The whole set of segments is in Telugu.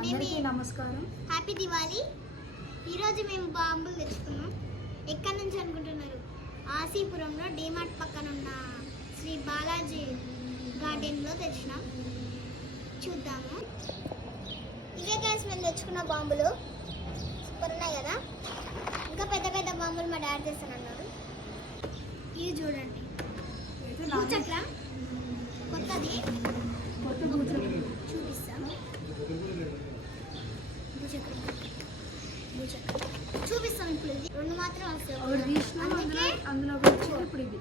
అందరికీ నమస్కారం. హ్యాపీ దివాళీ. ఈరోజు మేము బాంబులు తెచ్చుకున్నాం. ఎక్కడి నుంచి అనుకుంటున్నారు? ఆసీపురంలో డీమార్ట్ పక్కన ఉన్న శ్రీ బాలాజీ గార్డెన్లో తెచ్చినాం. చూద్దాము. ఇవే గ్యాస్ మేము తెచ్చుకున్న బాంబులు సూపర్ ఉన్నాయి కదా. ఇంకా పెద్ద పెద్ద బాంబులు మా డాడీ తెస్తానన్నారు. ఇవి చూడండి, భూచక్రం కొత్తది. చూపిస్తాను. చూపిస్తాం. ఇప్పుడు ఇది రెండు మాత్రం వస్తాయి. అందులో ఇప్పుడు ఇది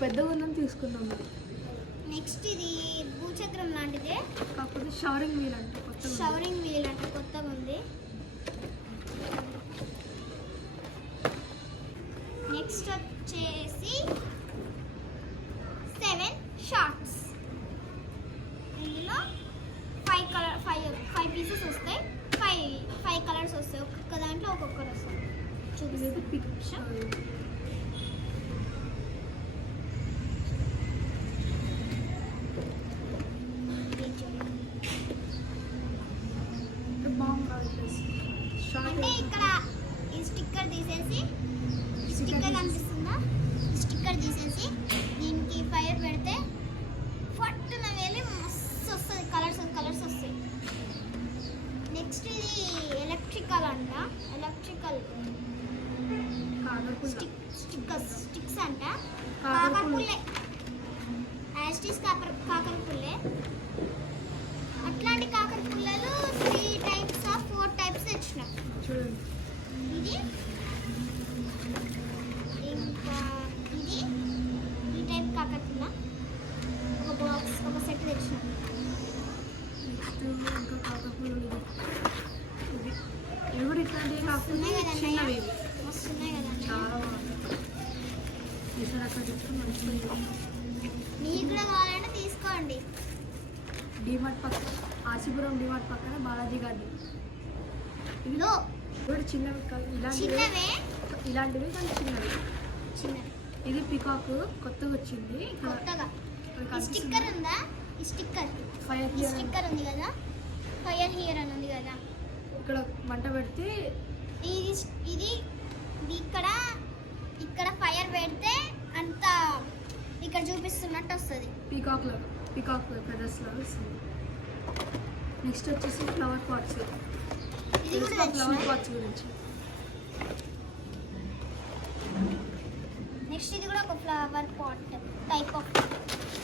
పెద్ద ఉన్నం తీసుకున్నాం. నెక్స్ట్ ఇది భూచక్రం లాంటిదే, కాకపోతే షవరింగ్ వీల్ అంటే కొత్తగా ఉంది. నెక్స్ట్ వచ్చేసి 7 షార్ట్స్. ఇందులో 5 పీసెస్ వస్తాయి. 5 కలర్స్ వస్తాయి. ఒక్కొక్క దాంట్లో ఒక్కొక్కరు వస్తాయి. చూపిస్తే పిక్చర్. అంటే ఇక్కడ ఈ స్టిక్కర్ తీసేసి, స్టిక్కర్ కనిపిస్తుందా? స్టిక్కర్ తీసేసి దీనికి ఫైర్ పెడితే పట్టున వెళ్ళి మస్తు వస్తుంది. కలర్స్ వస్తాయి. నెక్స్ట్ ఇది ఎలక్ట్రికల్ అంట. ఎలక్ట్రికల్ స్టిక్స్ అంట. కాకరపుల్లే, యాస్టిస్ కాకరపుల్లే. అట్లాంటి కాకరపుల్లలు 3 టైప్స్ 4 టైప్స్ తెచ్చినాం. ఇది ఇంకా ఇది ఈ టైప్ కాకరపుల్ల ఒక బాక్స్, ఒక సెట్ తెచ్చినాం. వస్తున్నాయి కదండి, వస్తున్నాయి కదండి. మీకు కూడా కావాలంటే తీసుకోండి. డిమార్ట్ పక్కన, ఆసిపురం డిమార్ట్ పక్కన బాలాజీ గార్డెన్. ఇదిలో చిన్నవి ఇలాంటివి కానీ చిన్నవి. ఇది పికాక్ కొత్తగా వచ్చింది. కొత్తగా స్టిక్కర్ ఉందా? ఈ స్టిక్కర్ ఉంది కదా, ఫైర్ హియర్ అని ఉంది కదా. ఇక్కడ మంట పెడితే ఇది ఇక్కడ ఫైర్ పెడితే అంత ఇక్కడ చూపిస్తున్నట్టు వస్తుంది. పికాక్ ఫెదర్స్ లాగా వస్తుంది. నెక్స్ట్ వచ్చేసి ఫ్లవర్ పాట్స్. ఇది కూడా ఫ్లవర్ పాట్స్ గురించి. నెక్స్ట్ ఇది కూడా ఒక ఫ్లవర్ పాట్ టైప్ ఆఫ్.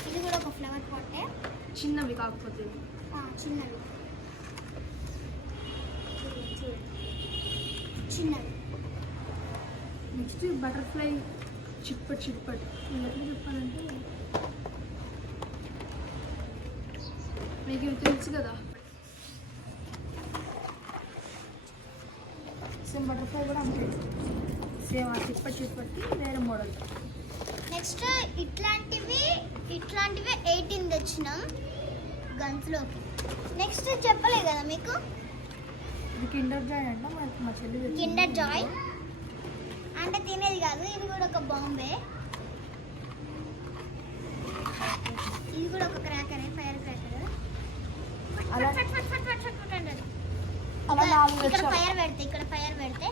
ఇది కూడా ఒక ఫ్లవర్ పాట్, చిన్నవి కాకపోతే చిన్నవి. నెక్స్ట్ బటర్ఫ్లై చిప్పట్. ఎట్లా చెప్పాలంటే మీకు తెలుసు కదా, సేమ్ బటర్ఫ్లై కూడా అంతే. సేమ్ ఆ చిప్పట్కి వేరే మోడల్. నెక్స్ట్ ఇట్లాంటివి 18 తెచ్చినాం గన్స్లోకి. నెక్స్ట్ చెప్పలే కదా మీకు, ఇది కిండర్ జాయ్ అంట. మా చెల్లి కిండర్ జాయ్ అంటే తినేది కాదు. ఇది కూడా ఒక బాంబే. ఇది కూడా ఒక క్రాకరే, ఫైర్ క్రాకర్. ఇక్కడ ఫైర్ పెడితే